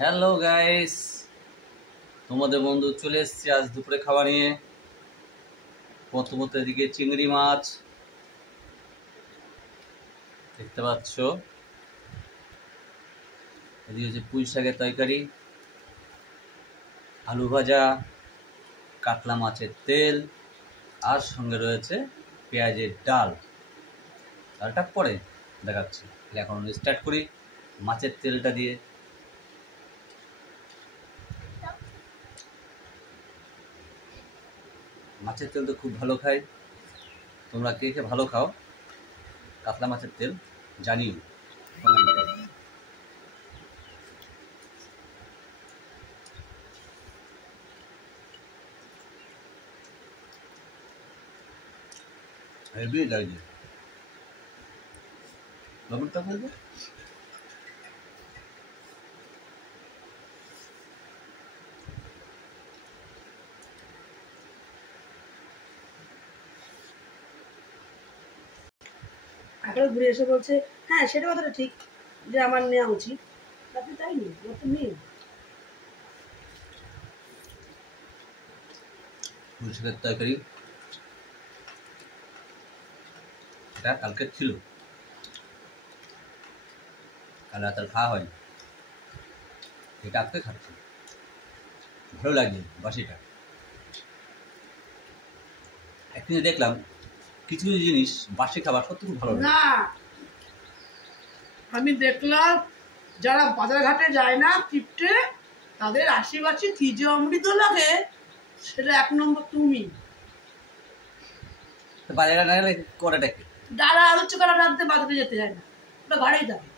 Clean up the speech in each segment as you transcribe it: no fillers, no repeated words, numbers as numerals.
Hello guys, তোমাদের বন্ধু চলে এসেছি আজ দুপুরে খাবার নিয়ে। প্রথমত এদিকে চিংড়ি মাছ দেখতে পাচ্ছ, এদিকে হচ্ছে পুঁই শাকের তরকারি, আলু ভাজা, কাতলা মাছের তেল, আর সঙ্গে রয়েছে পেঁয়াজের ডাল। ডালটা পরে দেখাচ্ছি, এখন স্টার্ট করি মাছের তেলটা দিয়ে। মাছের তেল তো খুব ভালো খাই, তোমরা কে কে ভালো খাও কাতলা মাছের তেল জানিও। হেভি লাগছে, লবণটা বলবে। আবার ঘুরে এসে বলছে হ্যাঁ সেটা কথাটা ঠিক যে আমার নেওয়া উচিত, আপনি তাই নেই, আমার তো নেই। পুঁই শাকের তরকারি এটা কালকে ছিল, কাল রাত আর খাওয়া হয়নি, এটা আজকে খাচ্ছি, ভালো লাগে বাসিটা। একদিনে দেখলাম কিছু কিছু জিনিস বাসি খাবার সত্যি খুব ভালো লাগে। না আমি দেখলাম যারা বাজার ঘাটে যায় না কিপটে, তাদের আশিবাসী কি যে অমৃত লাগে সেটা এক নম্বর তুমি। তো বাজারে না গেলে কটাটাকে যারা আলু চোখা রাখতে বাজারে যেতে যায় না, ওটা ঘরেই থাকে।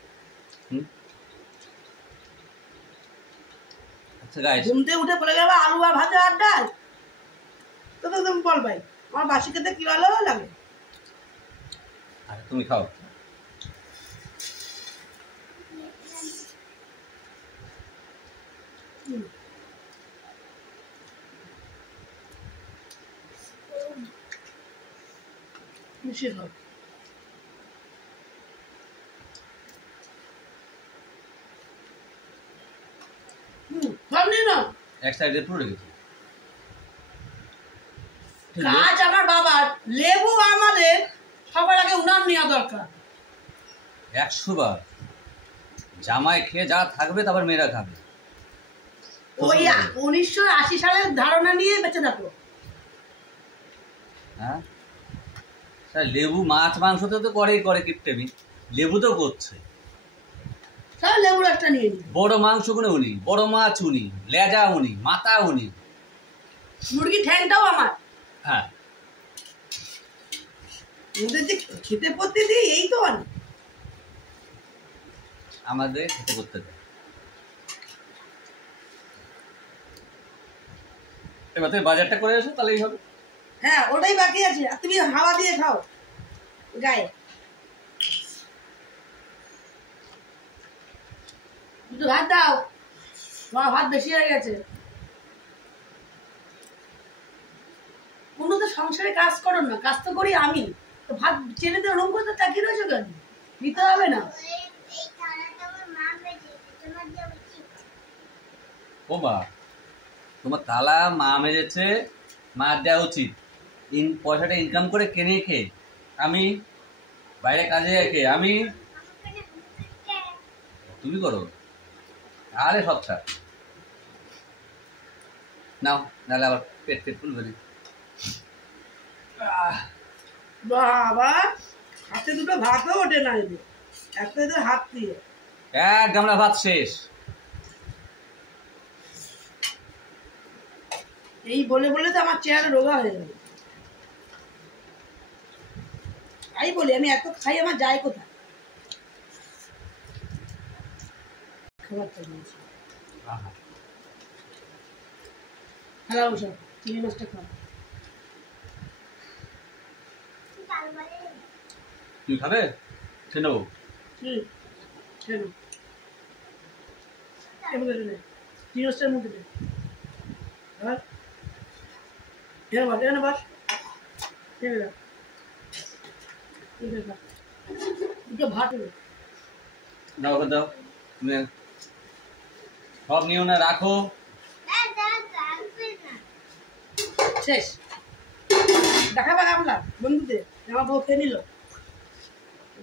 আচ্ছা গাইস, ঘুমতে উঠে পড়ে যাবে আলু আর ভাজা আর ডাল, তো তো তুমি বল ভাই আমার বাসি খেতে কি ভালো লাগে। আচ্ছা তুমি খাও। মিশিয়ে খাও। খাবনি না এক সাইডে পুরো রেখেছি। কাজ আমার বাবার, লেবু আমাদের সবার আগে উনার নেওয়া দরকার। 100 বার জামাই খেয়ে যা থাকবে তারপর মেয়েরা খাবে। ওই 1980 সালের ধারণা নিয়ে বেঁচে থাকো। হ্যাঁ, লেবু মাছ মাংসতে তো করে কিপটেমি, লেবু তো করছে। তাহলে লেবুর একটা নিয়ে নি। বড় মাংস গুলো উনি, বড় মাছ উনি, লেজা উনি, মাথা উনি, মুরগি ঠ্যাংটাও আমার। হ্যাঁ ওদের যে খেতে পড়তে দিই এই তো অনেক। আমাদের খেতে করতে দেয়। এবার তুমি বাজারটা করে এসো তাহলেই হবে। হ্যাঁ ওটাই বাকি আছে, আর তুমি হাওয়া দিয়ে খাও গায়ে। দুটো ভাত দাও, তোমার ভাত বেশি হয়ে গেছে। কোনো তো সংসারে কাজ করো না, কাজ তো করি আমি, তো ভাত চেলে দিয়ে ওরকম করতে তাকিয়ে রয়েছে কেন? দিতে হবে না। ও বা, তোমার তালা মা মেরেছে, মা দেওয়া উচিত। পয়সাটা ইনকাম করে কেনে খেয়ে, আমি বাইরে কাজে রেখে আমি, তুমি করো আরে সব ছাড় নাও, নাহলে আবার পেট ফুলবে না। বাবা হাতে দুটো ভাতও ওঠে না এদের, একটা এদের হাত দিয়ে। এক গামলা ভাত শেষ। এই বলে বলে তো আমার চেহারা রোগা হয়ে গেল। তাই বলি আমি এত খাই, আমার যায় কোথায় খাবারটা বলছি। হ্যালো সব চিংড়ি মাছটা খাও। তুমি খাবে? সে নেবো। চিংড়ি মাছটার মধ্যে দে। এবার এখানে বাস দুটো ভাত হবে। দাও ওকে দাও, তুমি সব নিও না, রাখো। শেষ দেখাবে আপনার বন্ধুদের আমার বউ খেয়ে নিল,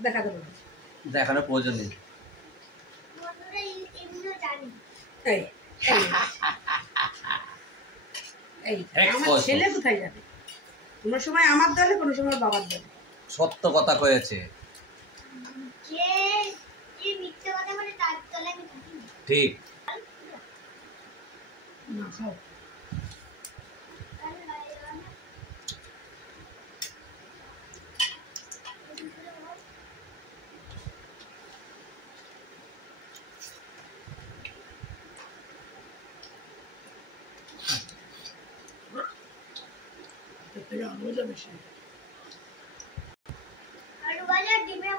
দেখাতে পারবো। দেখানোর প্রয়োজন নেই। এই এই আমার ছেলে কোথায় যাবে? কোনো সময় আমার দলে, কোনো সময় বাবার দলে। সত্য কথা কয়েছে, ঠিক। না খাও।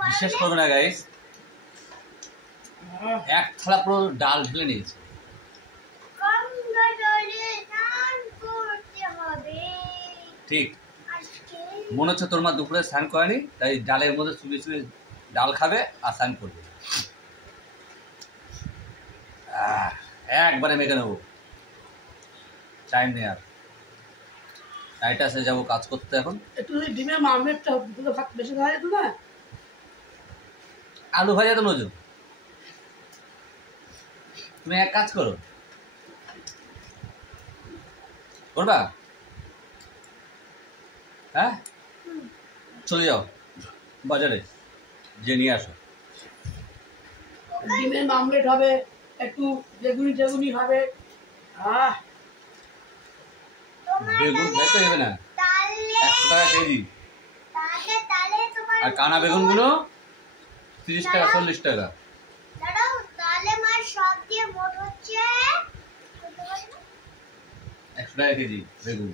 বিশ্বাস করবে না গাইস, এক থালা পুরো ডাল ঢেলে নিয়েছে। ঠিক, মনে হচ্ছে তোর মা দুপুরে স্নান করেনি, তাই ডালের মধ্যে চুবিয়ে চুবিয়ে ডাল খাবে আর স্নান করবে। একবারে মেখে নেবো, টাইম নেই আর। টাইটা সে যাবো কাজ করতে এখন। একটু ডিমের মামলেটটা দুটো ভাত বেশি খাওয়া যেত না? আলু ভাজা তো নজর। তুমি এক কাজ করো, করবা? হ্যাঁ, চলে যাও বাজারে, যে নিয়ে আসো। ডিমের মামলেট হবে, একটু বেগুনি টেগুনি হবে। বেগুন খাইতে দেবে না, 100 টাকা কেজি। আর কানা বেগুন গুলো 30 টাকা 40 টাকা। 100 টাকা কেজি বেগুন।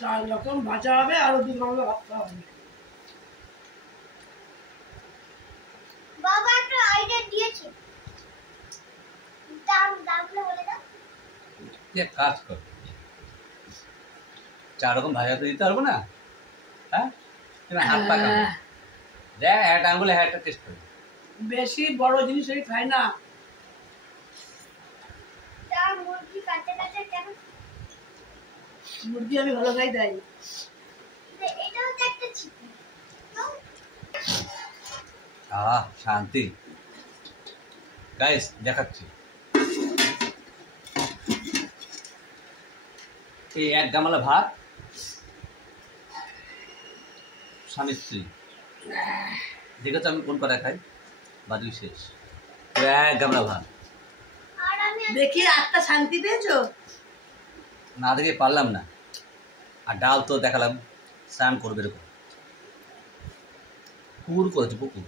চার রকম ভাজা হবে, আরো 2 গামলা ভাত খাওয়া হবে। বাবা একটা আইডিয়া দিয়েছে, দামগুলো বলে দাও। এক কাজ কর, 4 রকম ভাজা তো দিতে পারবো না। হ্যাঁ, তুমি হাত পা কামড়ে দেখ, একটা আঙুলে একটা টেস্ট করো। বেশি বড় জিনিস এই খাই না। মুরগি কাটতে কাটতে কেন? মুরগি আমি ভালো খাই, তাই। এটাও তো একটা চিকেন। শান্তি। গাইস দেখাচ্ছি, এই 1 গামলা ভাত, স্বামী স্ত্রী। দেখেছো আমি কোন পাড়ায় খাই? বাজু শেষ। 1 গামলা ভাত দেখি আটটা শান্তি পেয়েছো? না দেখে পারলাম না। আর ডাল তো দেখালাম, স্নান করবে এরকম পুকুর করেছে, পুকুর।